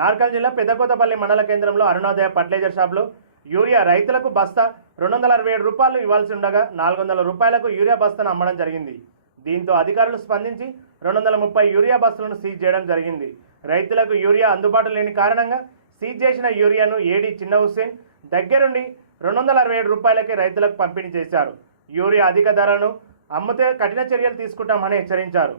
నార్కల్ జిల్లా పెద్దకోతపల్లి మండల కేంద్రంలో అరుణోదయ ఫర్టిలైజర్ షాప్లో యూరియా రైతులకు బస్తా రెండు వందల అరవై ఏడు రూపాయలు ఇవ్వాల్సి ఉండగా నాలుగు వందల రూపాయలకు యూరియా బస్తాను అమ్మడం జరిగింది. దీంతో అధికారులు స్పందించి రెండు వందల ముప్పై యూరియా బస్సులను సీజ్ చేయడం జరిగింది. రైతులకు యూరియా అందుబాటు లేని కారణంగా సీజ్ చేసిన యూరియాను ఏడి చిన్న హుస్సేన్ దగ్గరుండి రెండు వందల అరవై ఏడు రూపాయలకే రైతులకు పంపిణీ చేశారు. యూరియా అధిక ధరను అమ్మితే కఠిన చర్యలు తీసుకుంటామని హెచ్చరించారు.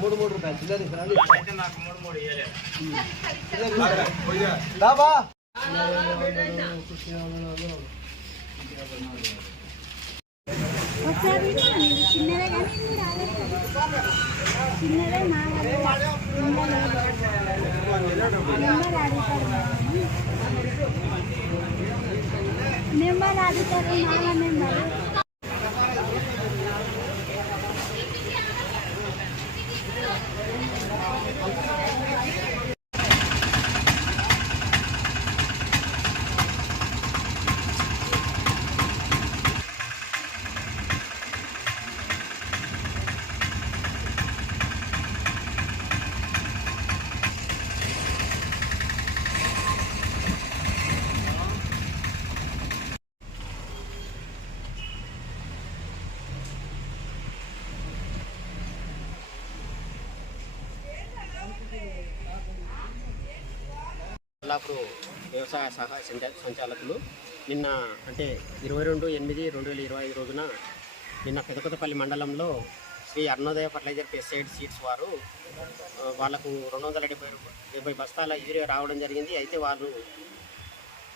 మూడు మూడు రూపాయలు. చిల్లర నేను చిన్నదే కానీ చిన్నదే నెంబర్ అడుగుతారు అడుగుతారు నాగ నెంబర్ కొల్లాపూర్ వ్యవసాయ సహాయ సంచాలకులు. నిన్న అంటే ఇరవై రెండు ఎనిమిది రెండు వేల ఇరవై ఐదు రోజున నిన్న పెదకొత్తపల్లి మండలంలో Shri Arunodaya fertiliser pesticide seeds వారు వాళ్ళకు రెండు వందల డెబ్బై డెబ్బై బస్తాల యూరియా రావడం జరిగింది. అయితే వాళ్ళు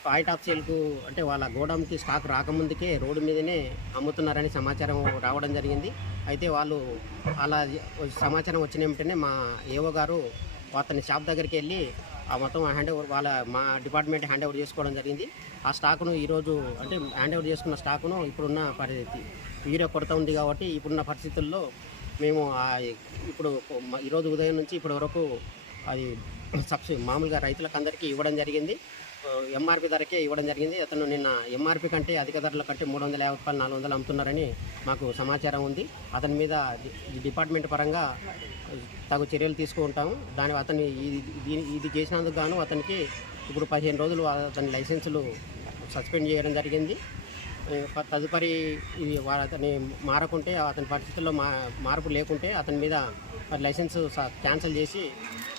పాయింట్ ఆఫ్ సేల్కు అంటే వాళ్ళ గోడౌన్కి స్టాక్ రాకముందుకే రోడ్డు మీదనే అమ్ముతున్నారని సమాచారం రావడం జరిగింది. అయితే వాళ్ళు అలా సమాచారం వచ్చిన వెంటనే మా ఏవో గారు అతని షాప్ దగ్గరికి వెళ్ళి మొత్తం హ్యాండ్ ఓవర్ వాళ్ళ మా డిపార్ట్మెంట్ హ్యాండ్ ఓవర్ చేసుకోవడం జరిగింది. ఆ స్టాక్ను ఈరోజు అంటే హ్యాండ్ ఓవర్ చేసుకున్న స్టాక్ను ఇప్పుడున్న పరిస్థితి. వీరే కొరత ఉంది కాబట్టి ఇప్పుడున్న పరిస్థితుల్లో మేము ఇప్పుడు ఈరోజు ఉదయం నుంచి ఇప్పటి వరకు అది సబ్సిడీ మామూలుగా రైతులకు అందరికీ ఇవ్వడం జరిగింది. ఎంఆర్పి ధరకే ఇవ్వడం జరిగింది. అతను నిన్న ఎంఆర్పి కంటే అధిక ధరల కంటే మూడు వందల యాభై రూపాయలు నాలుగు వందలు అమ్ముతున్నారని మాకు సమాచారం ఉంది. అతని మీద డిపార్ట్మెంట్ పరంగా తగు చర్యలు తీసుకుంటాము దాని అతని ఇది ఇది చేసినందుకు గాను అతనికి ఇప్పుడు పదిహేను రోజులు అతని లైసెన్సులు సస్పెండ్ చేయడం జరిగింది. తదుపరి ఇది వా- అతని మారకుంటే అతని పరిస్థితుల్లో మా మార్పు లేకుంటే అతని మీద లైసెన్స్ స- క్యాన్సిల్ చేసి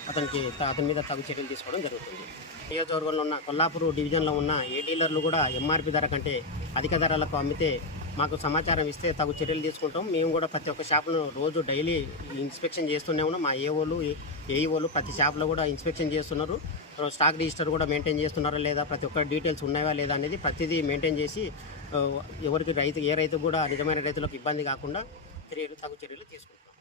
అతనికి అతని మీద తగు చర్యలు తీసుకోవడం జరుగుతుంది. నియోజకవర్గంలో ఉన్న కొల్లాపూర్ డివిజన్లో ఉన్న ఏ డీలర్లు కూడా ఎంఆర్పి ధర కంటే అధిక ధరలకు అమ్మితే మాకు సమాచారం ఇస్తే తగు చర్యలు తీసుకుంటాం. మేము కూడా ప్రతి ఒక్క షాప్లో రోజు డైలీ ఇన్స్పెక్షన్ చేస్తూనే ఉన్నాం. మా ఏఓలు ఏఈఓలు ప్రతి షాప్లో కూడా ఇన్స్పెక్షన్ చేస్తున్నారు. స్టాక్ రిజిస్టర్ కూడా మెయింటైన్ చేస్తున్నారా లేదా ప్రతి ఒక్క డీటెయిల్స్ ఉన్నాయా లేదా అనేది ప్రతిదీ మెయింటైన్ చేసి ఎవరికి రైతు ఏ రైతు కూడా నిజమైన రైతులకు ఇబ్బంది కాకుండా చర్యలు తగు చర్యలు తీసుకుంటాం